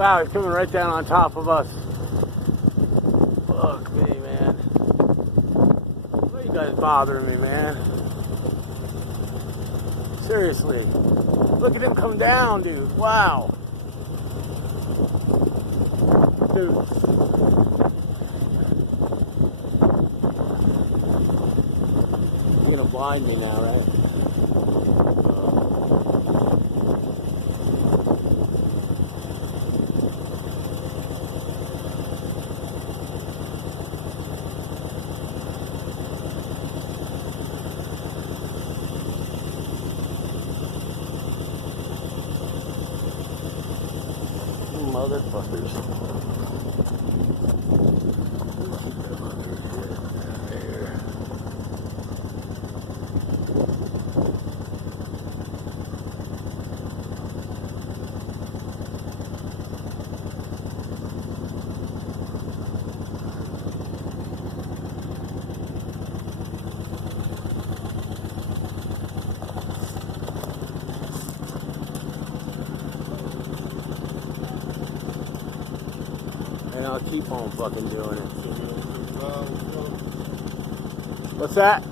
Wow, he's coming right down on top of us. Fuck me, man. Why are you guys bothering me, man? Seriously. Look at him come down, dude. Wow. Dude. You're gonna blind me now, right? Motherfuckers. And I'll keep on fucking doing it. What's that?